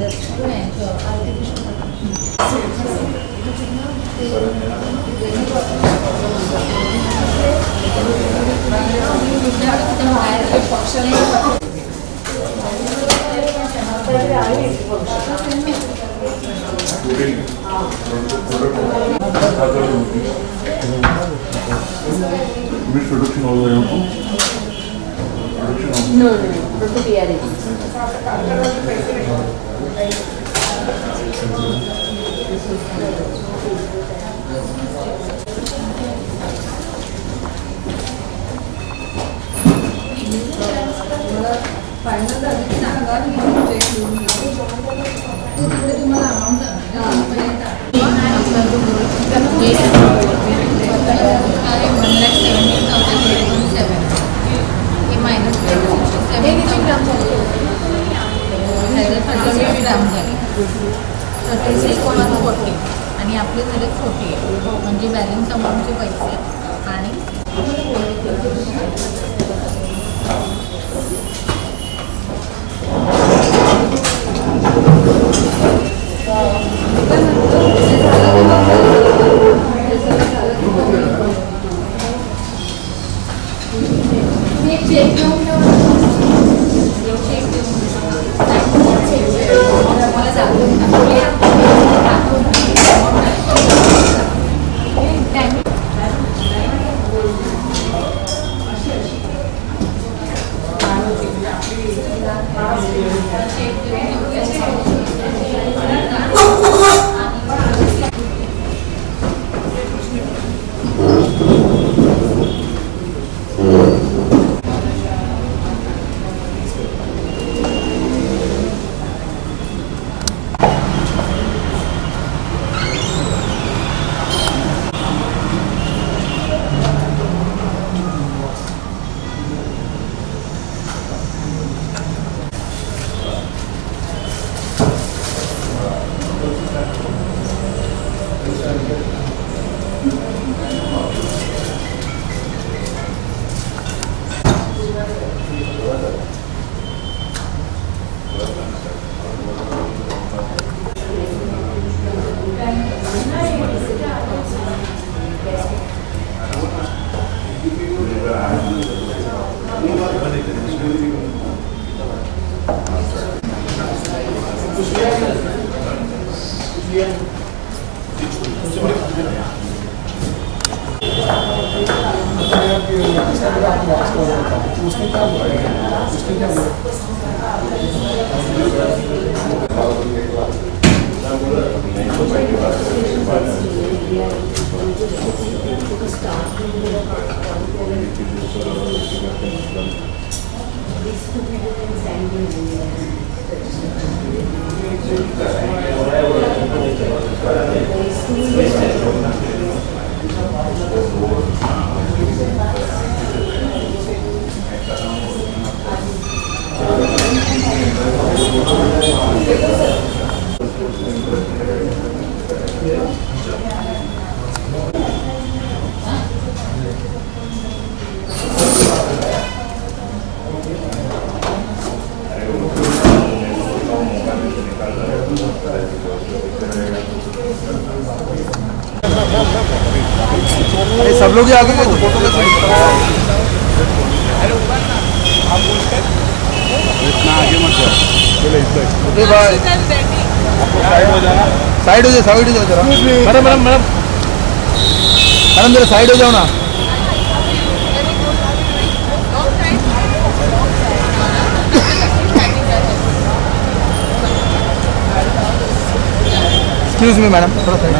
Which production all the way up? No, not to be added. आणि आपले झाले 48 म्हणजे बॅलन्स अमाऊंटचे पैसे आणि सब लोग आगे गए तो फोटो में इतना आगे मत जाओ भाई, साइड हो जाओ जरा। मैडम मैडम मैडम मैडम जरा साइड हो जाओ ना। एक्सक्यूज मी मैडम, थोड़ा side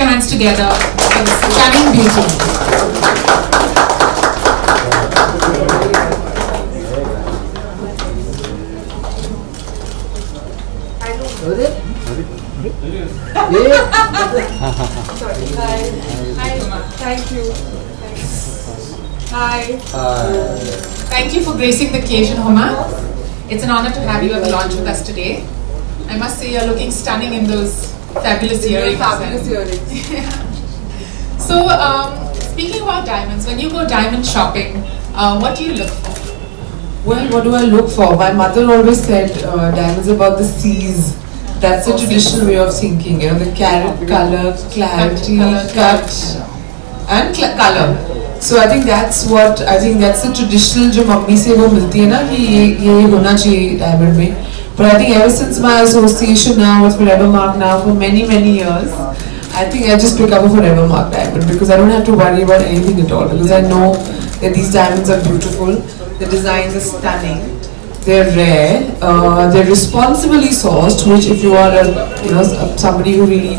hands together. Stunning beauty. Thank you. Hi. Thank you for gracing the occasion, Huma. It's an honor to have you at the launch with us today. I must say you're looking stunning in those Fabulous earrings. Fabulous earrings. So, speaking about diamonds, when you go diamond shopping, what do you look for? Well, what do I look for? My mother always said diamonds are about the seas. That's the traditional way of thinking, you know, the carat, color, clarity, cut, and color. So I think that's the traditional जो mummy से वो मिलती है ना कि ये होना चाहिए diamond में. But I think ever since my association now with Forever Mark now for many years, I think I just pick up a Forever Mark diamond because I don't have to worry about anything at all because I know that these diamonds are beautiful, the designs are stunning, they're rare, they're responsibly sourced, which if you are somebody who really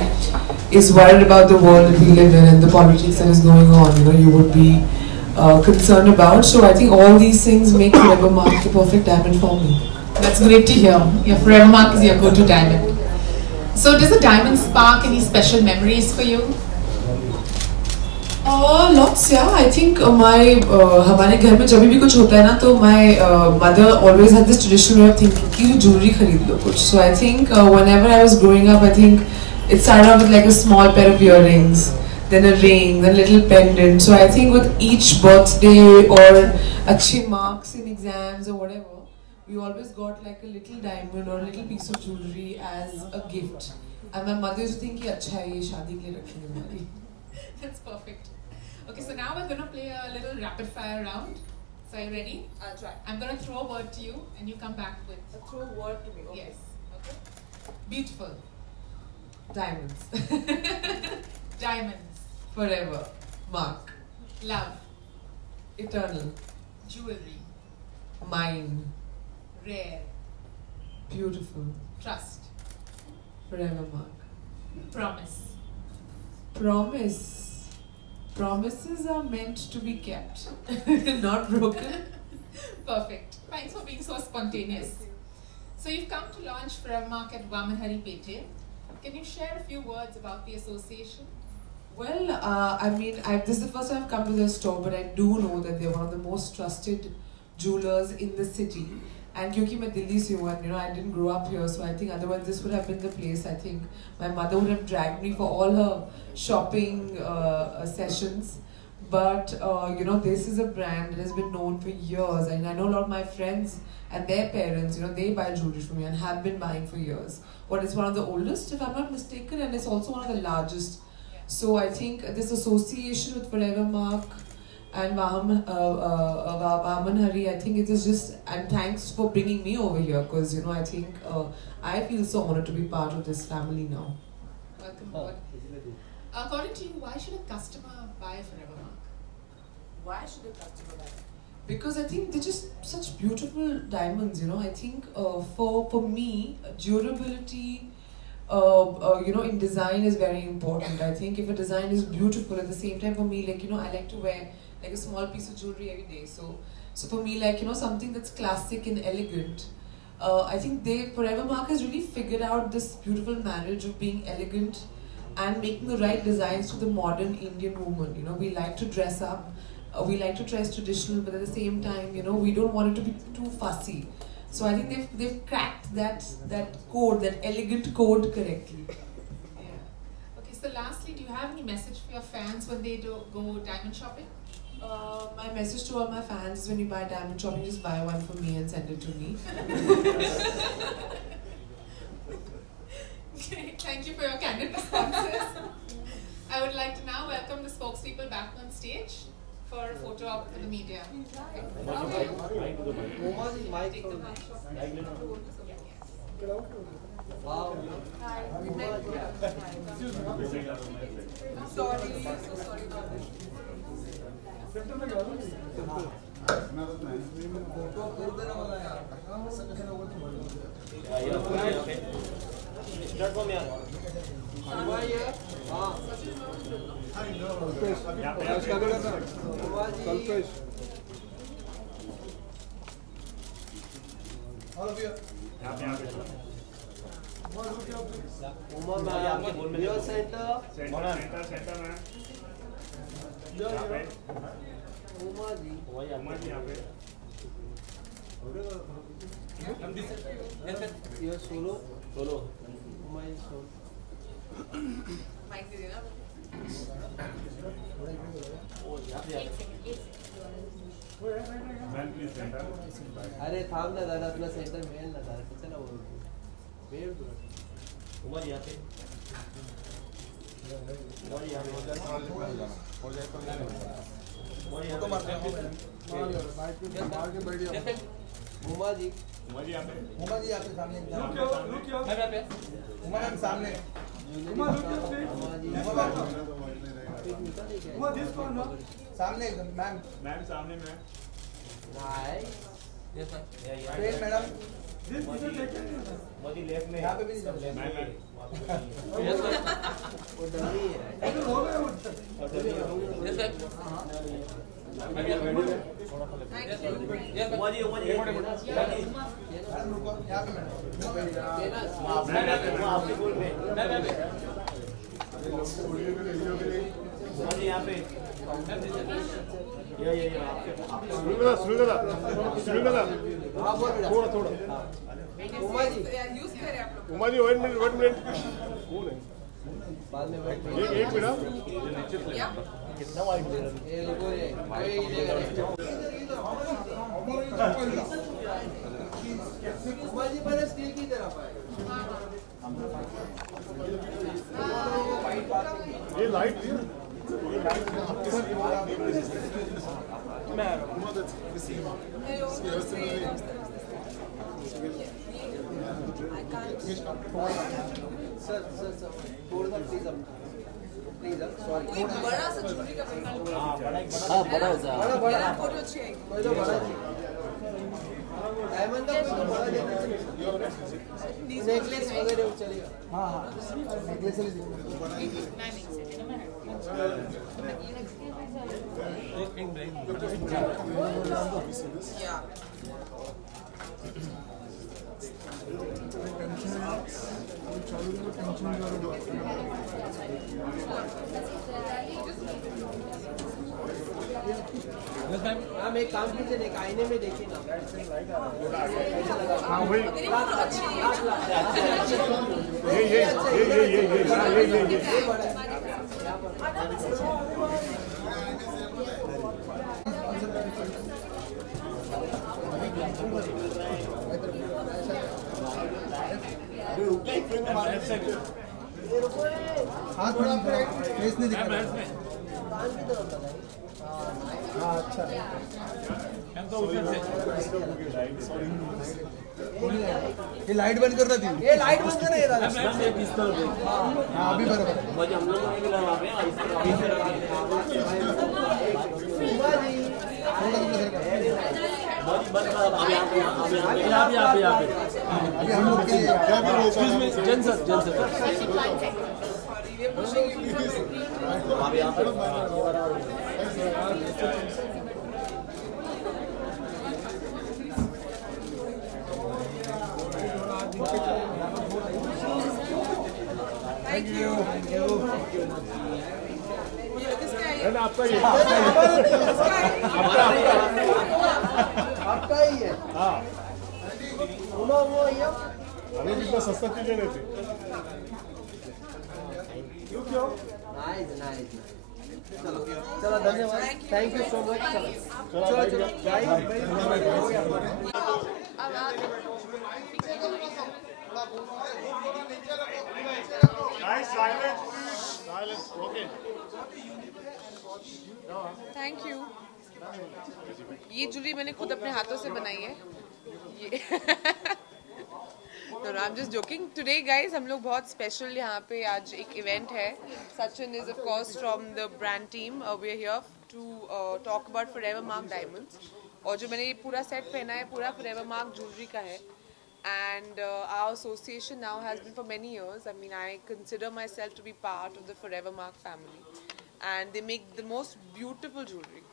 is worried about the world that we live in and the politics that is going on, you would be concerned about. So I think all these things make Forever Mark the perfect diamond for me. That's great to hear. Your Forever Mark is your go-to diamond. So does the diamond spark any special memories for you? Lots, yeah. I think हमारे घर में जब भी कुछ होता है ना तो my mother always had this traditional way of thinking कि jewelry खरीद लो कुछ. So I think whenever I was growing up, I think it started off with like a small pair of earrings, then a ring, then a little pendant. So I think with each birthday or अच्छे marks in exams or whatever, we always got like a little diamond or a little piece of jewelry as a gift. And my mother used to think कि अच्छा है ये शादी के लिए रखेंगे हमारी. That's perfect. Okay, so now we're going to play a little rapid fire round. So are you ready? I'll try. I'm going to throw a word to you and you come back with... Throw a word to me. Okay. Yes. Okay. Beautiful. Diamonds. Diamonds. Forever. Mark. Love. Eternal. Jewelry. Mine. Rare. Beautiful. Trust. Forever Mark. Promise. Promise. Promises are meant to be kept, not broken. Perfect. Thanks for being so spontaneous. So you've come to launch Forever Mark at Vamanhari Pete. Can you share a few words about the association? Well, this is the first time I've come to their store, but I do know that they're one of the most trusted jewelers in the city. And क्योंकि मैं दिल्ली से हूँ and I didn't grow up here, so I think otherwise this would have been the place. I think my mother would have dragged me for all her shopping sessions. But this is a brand that has been known for years, and I know a lot of my friends and their parents, they buy jewelry from me and have been buying for years. But it's one of the oldest, if I'm not mistaken, and it's also one of the largest. So I think this association with Forever Mark and Vamanhari, I think it is just, and thanks for bringing me over here because I think I feel so honored to be part of this family now. Welcome aboard. According to you, why should a customer buy Forever Mark? Why should a customer buy? Because I think they're just such beautiful diamonds, I think for me, durability in design is very important. I think if a design is beautiful, at the same time for me, I like to wear like a small piece of jewelry every day. So for me, something that's classic and elegant. I think Forever Mark has really figured out this beautiful marriage of being elegant and making the right designs to the modern Indian woman. We like to dress up, we like to dress traditional, but at the same time, we don't want it to be too fussy. So I think they've cracked that code, that elegant code correctly. Yeah. Okay, so lastly, do you have any message for your fans when they go diamond shopping? My message to all my fans is when you buy diamond shopping, just buy one for me and send it to me. Okay, thank you for your candid responses. I would like to now welcome the spokespeople back on stage for a photo op for the media. Wow. Sorry, so sorry about this. अरे थांब ना दादा तुला centre मिळेल ना दादा कशाला वेळ तुला उमर यहाँ पे उमा जी यहाँ पे सामने उमा मैम सामने सामने मैम सामने में मैडम मोदी लेफ्ट में यहाँ पे भी वो डमी है यहाँ पे थोड़ा थोड़ा उमा जी 1 मिनट कौन है बाद में एक मिनट कितना वाइट दे रहा है ये लोगों ने उमा जी पहले स्टील की तरफ आए ये लाइट सर थोड़ा सा प्लीज सॉरी बड़ा सा चूड़ी का बड़ा फोटो अच्छी है कोई तो बड़ा डायमंड का फोटो बड़ा देना नेकलेस वगैरह चलेगा हाँ नेकलेस हम एक काम कीजिए एक आईने में देखिए ना हाँ भाई ये हाँ थोड़ा फेस नहीं दिखा रहा हाँ अच्छा ये लाइट बंद कर रहा थी ये लाइट बंद कर रहा है हाँ अभी बराबर हम लोग अभी हम लोग के जन सर थैंक यू आपका ये आपका ही है हाँ वो अभी इतना सस्ता चीजें नहीं थी क्यों नाइस चलो धन्यवाद थैंक यू सो मच चलो थैंक यू। ये ज्वेलरी मैंने खुद अपने हाथों से बनाई है ये No, I'm just joking. Today, guys, हम लोग बहुत special यहाँ पे आज एक event है. Sachin is of course from the brand team. We are here to talk about Forever Mark Diamonds. और जो मैंने ये पूरा set पहना है पूरा Forever Mark jewelry का है. And our association now has been for many years. I mean, I consider myself to be part of the Forever Mark family. And they make the most beautiful jewelry.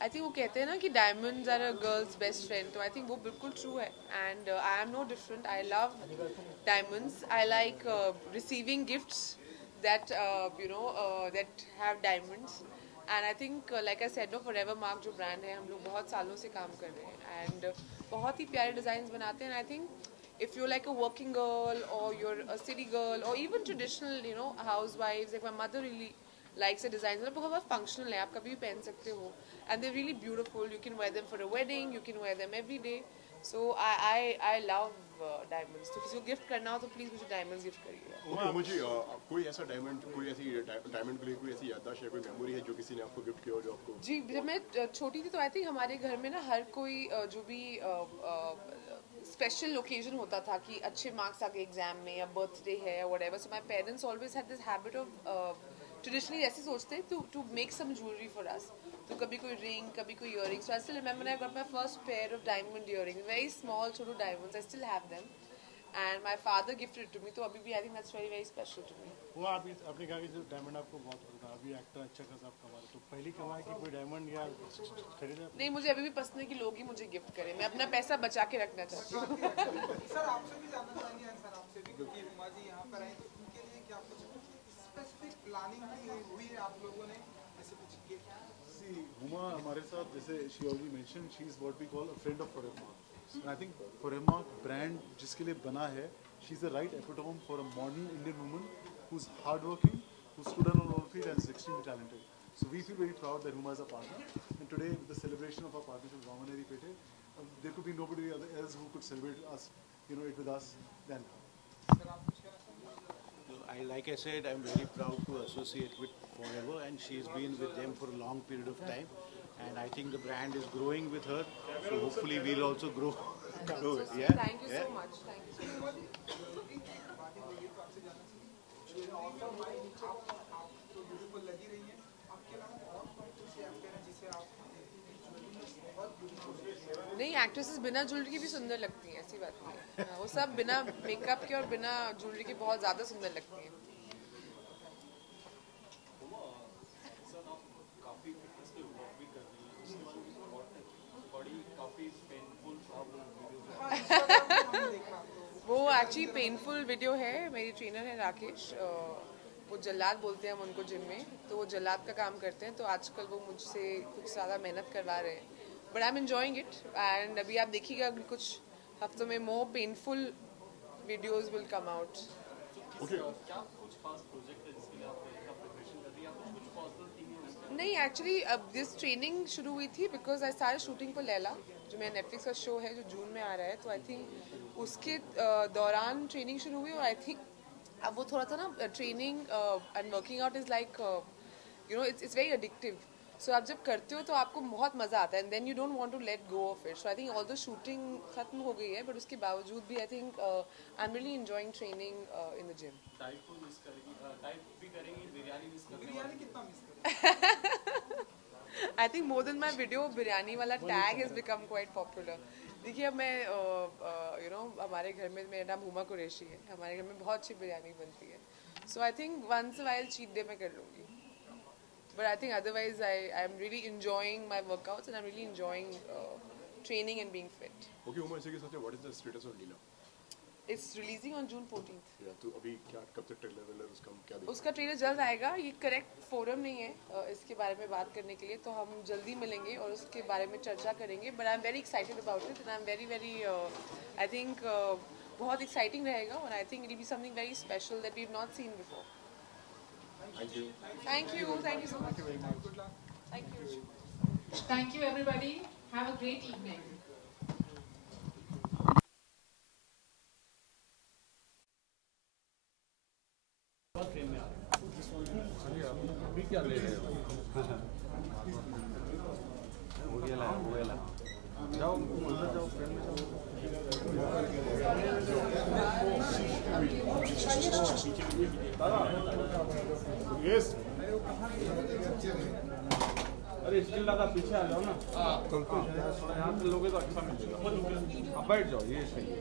I think वो कहते हैं ना कि diamonds are a girl's best friend. तो I think वो बिल्कुल true है. And I am no different. I love diamonds. I like receiving gifts that that have diamonds. And I think like I said, no Forever Mark जो brand है हम लोग बहुत सालों से काम कर रहे हैं. And बहुत ही प्यारे डिज़ाइन बनाते हैं. I think if you're like a working girl or you're a city girl or even traditional, you know, housewives, like my mother really likes the designs. मतलब बहुत functional है, आप कभी भी पहन सकते हो. And they're really beautiful. You can wear them for a wedding. You can wear them every day. So I love diamonds. तो किसी को gift करना हो तो please मुझे diamonds gift करिए. मुझे कोई ऐसा डायमंड, कोई ऐसी डायमंड के लिए कोई ऐसी याददाश्त है, कोई मेमोरी है जो किसी ने आपको गिफ्ट किया हो जो आपको? जी, जब मैं छोटी थी तो आई थिंक हमारे घर में ना हर कोई जो भी स्पेशल ओकेजन होता था कि अच्छे मार्क्स आ गए एग्जाम में या बर्थडे है या whatever, so my parents always had this habit of traditionally ऐसे सोचते हैं to make some jewellery for us. तो कभी कोई रिंग, कभी कोई earrings. So I still remember I got my first pair of diamond earrings, very small छोटू diamonds. I still have them and my father gifted to me. तो अभी भी I think that's very very special to me. वो आपने कहा कि जो diamond आपको बहुत पसंद है, अभी एक्टर अच्छा खासा आप कमा रहे, तो पहली कमाई की कोई डायमंड या खरीदे? नहीं, मुझे अभी भी पसंद है कि लोग ही मुझे गिफ्ट करें. मैं अपना पैसा बचा के रखना चाहती हूँ. सर आपसे भी जानना चाहेंगे सर, आपसे भी, क्योंकि हुमा जी यहाँ पर आए तो उनके लिए क्या कुछ स्पेसिफिक प्लानिंग हुई है आप लोगों ने ऐसे कुछ गिफ्ट? सी हुमा हमारे साथ, जैसे she already mention, she is what we call a friend of Foremark. I think Foremark brand जिसके लिए बना है, she is the right epitome for a modern Indian woman who's hardworking, who stood on her own feet and is extremely talented. So we feel very proud that Huma is a partner. And today, with the celebration of our partnership with Vaman Hari Pete, there could be nobody else who could celebrate us, you know, it with us than her. Like I said, I'm very proud to associate with Forever, and she's been with them for a long period of time. And I think the brand is growing with her. So hopefully we'll also grow. Yeah. Thank you so much. Thank you so much. नहीं, actresses बिना jewellery के भी सुंदर लगती हैं, ऐसी बात नहीं है. वो सब बिना मेकअप के और बिना ज्वेलरी के बहुत ज़्यादा सुंदर लगती हैं. वो एक्चुअली पेनफुल वीडियो है. मेरी ट्रेनर है राकेश, वो जल्लाद बोलते हैं हम उनको जिम में, तो वो जल्लाद का काम करते हैं. तो आजकल वो मुझसे कुछ ज़्यादा मेहनत करवा रहे हैं, but I am enjoying it. And अभी आप देखिएगा कुछ हफ्तों में मोर painful videos will come out. नहीं, एक्चुअली अब दिस ट्रेनिंग शुरू हुई थी because I started shooting for Laila, जो मेरा नेटफ्लिक्स का शो है जो जून में आ रहा है. तो आई थिंक उसके दौरान ट्रेनिंग शुरू हुई. और आई थिंक अब वो थोड़ा सा ना training and working out is like you know it's very addictive. So आप जब करते हो तो आपको बहुत मज़ा आता है and then you don't want to let go of it. So I think all the shooting खत्म हो गई है, बट उसके बावजूद भी I think I am really enjoying training in the gym. I think more than my video, biryani वाला tag has become quite popular. देखिए अब मैं यू नो हमारे घर में, मेरा नाम हुमा कुरैशी है, हमारे घर में बहुत अच्छी बिरयानी बनती है. So I think once while cheat day मैं कर लूँगी, but I think otherwise I'm really enjoying my workouts and I'm really enjoying training and being fit. Okay, Uma, इसी के साथ what is the status of Leela? It's releasing on June 14th. Yeah, तो अभी क्या कब तक trailer उसका क्या देखा? उसका ट्रेलर जल्द आएगा. ये करेक्ट फोरम नहीं है इसके बारे में बात करने के लिए, तो हम जल्दी मिलेंगे और उसके बारे में चर्चा करेंगे. But I'm very excited about it and I'm very I think बहुत exciting रहेगा and I think it'll be something very special that we've not seen before. Thank you. Thank you so much. Good luck. Thank you. Thank you, everybody. Have a great evening. अभी क्या ले रहे हो? जाओ अंदर जाओ, friend में जाओ. Yes. अरे स्टिल दादा पीछे आ जाओ ना. यहाँ से लोगे तो अच्छा मिलेगा. आप बैठ जाओ, ये सही है.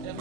क्या